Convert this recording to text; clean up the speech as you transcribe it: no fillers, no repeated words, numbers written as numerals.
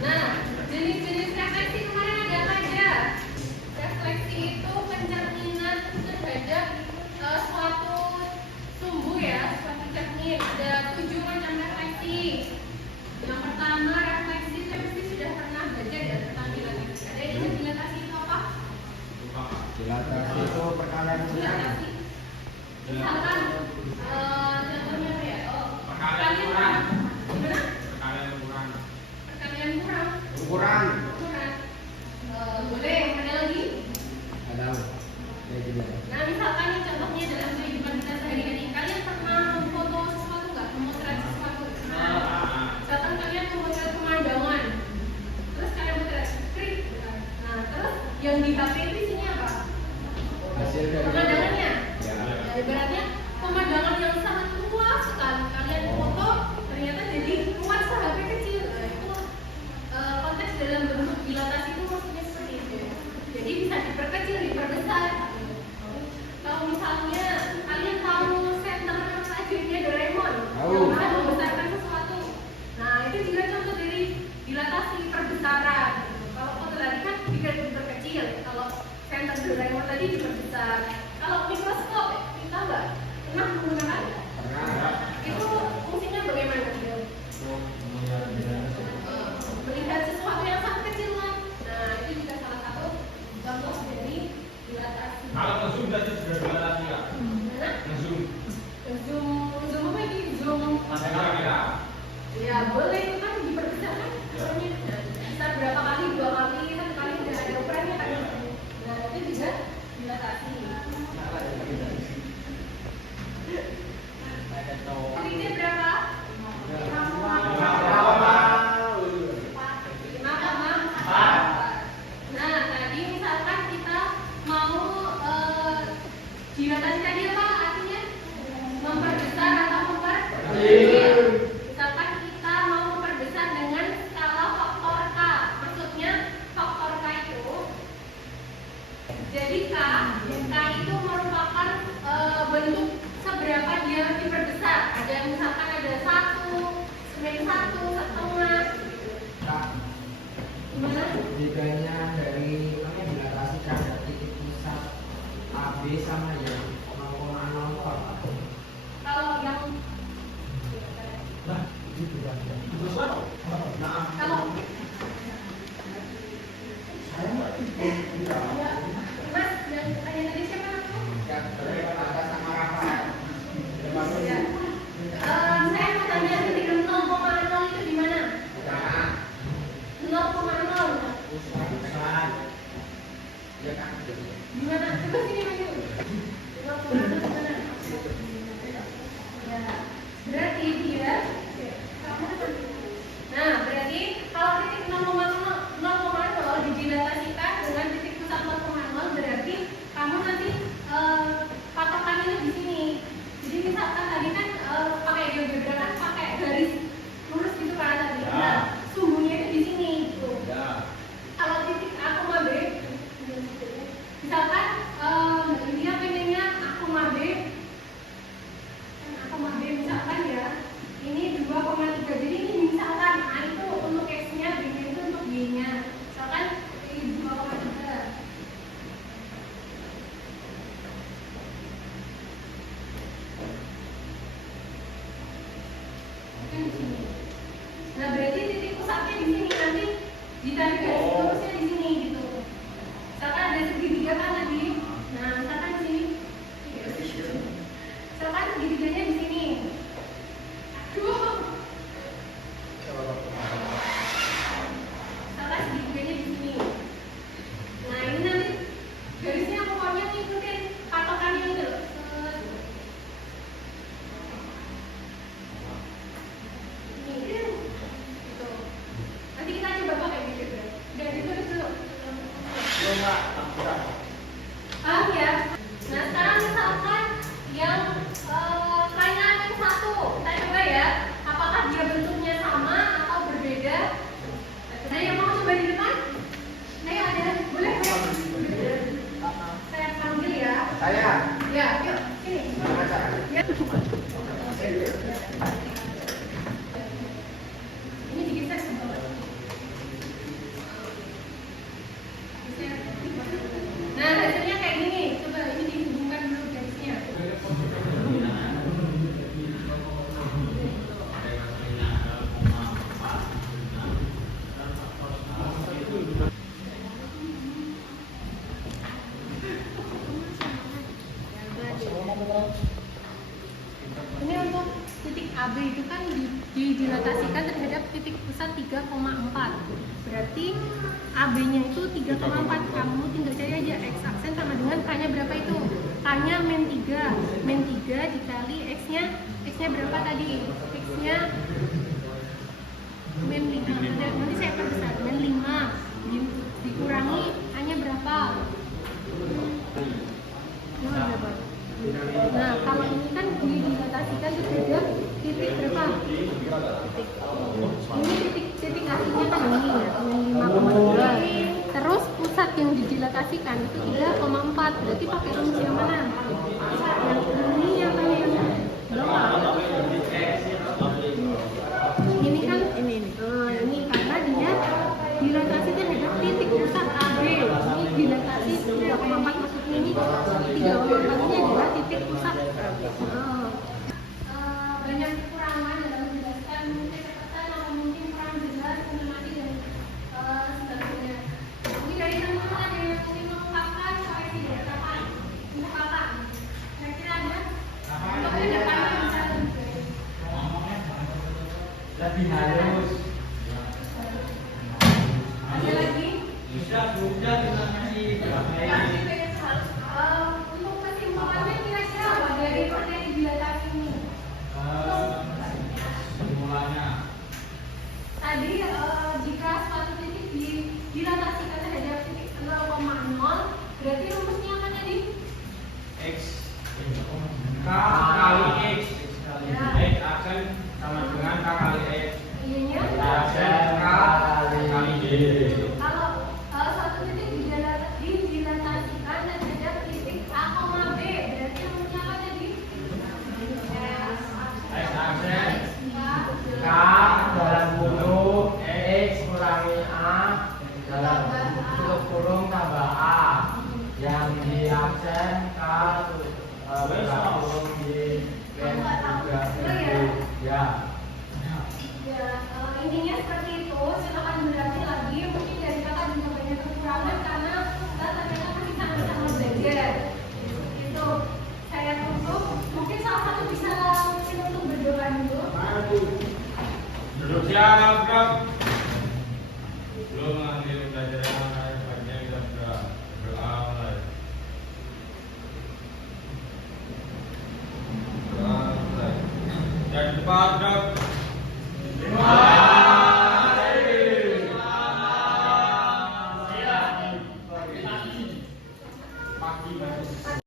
Nah, jenis-jenis refleksi kemarin ada apa aja? Refleksi itu pencerminan terhadap suatu sumbu ya, suatu cermin. Ada 7 macam refleksi. Yang pertama refleksi sudah pernah belajar ya tentang dilatasi. Ada yang ingat dilatasi itu apa? Dilatasi itu perkalian Dilatasi. Misalkan contohnya apa ya? Perkalian kurang. Gimana? Perkalian kurang. ukuran. Boleh, ada lagi? Ada. Nah, misalkan nih contohnya dalam kehidupan kita sehari-hari, kalian pernah memfoto sesuatu nggak? Memotret sesuatu? Misalkan kalian memotret pemandangan, terus kalian memotret skrip, nah terus yang di HP itu isinya apa? Hasil dari Pemandangannya. ya. Ya, ibaratnya pemandangan yang sangat luas sekali kalian foto, ternyata jadi luas HP kecil. Nah, itu konteks dalam bentuk dilatasi itu maksudnya seperti itu. Jadi bisa diperkecil, diperbesar. Kalau misalnya kalian tahu center ajaibnya Doraemon yang bisa membesarkan sesuatu, nah itu juga contoh dari dilatasi perbesaran. Kalau foto tadi kan diperkecil, kalau center Doraemon tadi diperbesar. Kalau mikroskop, kita nggak pernah menggunakan? Pernah. Itu fungsinya bagaimana? Melihat sesuatu yang sangat kecil kan? Nah itu juga salah satu contoh dari dilatasi. Kalau nge-zoom tadi sudah dilatasi ya? Mana? Nge-zoom. Zoom apa ini? Zoom. Kamera. Ya boleh itu kan diperbesar kan? Nah, bisa berapa kali? 2 kali, 1 kali udah ada ukurannya kan? Nah itu juga dilatasi. Titiknya berapa? 5,4. Nah tadi misalkan kita mau dilatasi tadi apa artinya? Memperbesar atau memperkecil. Misalkan kita mau memperbesar dengan skala faktor K. Maksudnya faktor K itu jadi K itu merupakan bentuk seberapa dia diperbesar. Ada misalkan ada 1, semen 1, setengah. Gimana? Bedanya dari mana dilatasi ada titik pusat AB sama yang 0,0 Kalau yang kalau ya, Mas, yang tanya tadi siapa? yang berada sama Rafael. Ya. Saya mau tanya titik 0,0 itu di mana? 0,0 Pusat ya kan. di mana? Coba sini Mas. AB-nya itu 3,4. Kamu tinggal cari aja X aksen sama dengan K-nya berapa itu. K-nya min 3. Min 3 dikali X-nya berapa tadi? X-nya min 5. Nanti saya perbesar. Min 5 dikurangi A-nya berapa? Berapa? Nah, kalau ini kan dibatasikan itu beda titik berapa? Ini titik aslinya kan ini ya, min 5,2. Terus pusat yang didilatasikan itu 3,4. Berarti pakai rumus yang mana? Yang ini atau yang bawah? Ini kan ini. Ini karena dia dilatasi terhadap titik pusat AB. Ini dilatasi 3,4, maksudnya ini 3,4 ini adalah titik pusat. Banyak kekurangan dalam menjelaskan catatan atau mungkin kurang jelas informasi dan sebagainya. Mungkin dari teman-teman ada yang ingin mengungkapkan soal tidak dapat untuk apa? Kira-kira ada? Untuk ke depannya bisa lebih halus. ada lagi? Sudah dengan masih Untuk kesimpulannya kira-kira apa dari materi dilatasi ini? simulanya. Tadi jika suatu titik dilatasikan terhadap titik 0,0, berarti rumusnya apa tadi? X K kali X. Ya. X aksen sama dengan K kali X. Iyanya? Aksen K kali Y. Kalau suatu titik dilatasikan terhadap titik A, B, berarti rumusnya apa tadi? X aksen K dalam kurung X kurangi A dalam tutup kurung tambah A. Yang di aksen K dalam kurung di juga ya. Ya, intinya seperti itu. Silakan berarti lagi. Mungkin dari kakak juga banyak kekurangan karena ternyata masih sama-sama belajar. Itu saya tutup. Mungkin salah satu bisa mungkin untuk berdoa dulu. Duduk siap, Bro. Belum mengambil pelajaran baiknya kita sudah berdoa mulai. Doa mulai. Yang depan, Bro.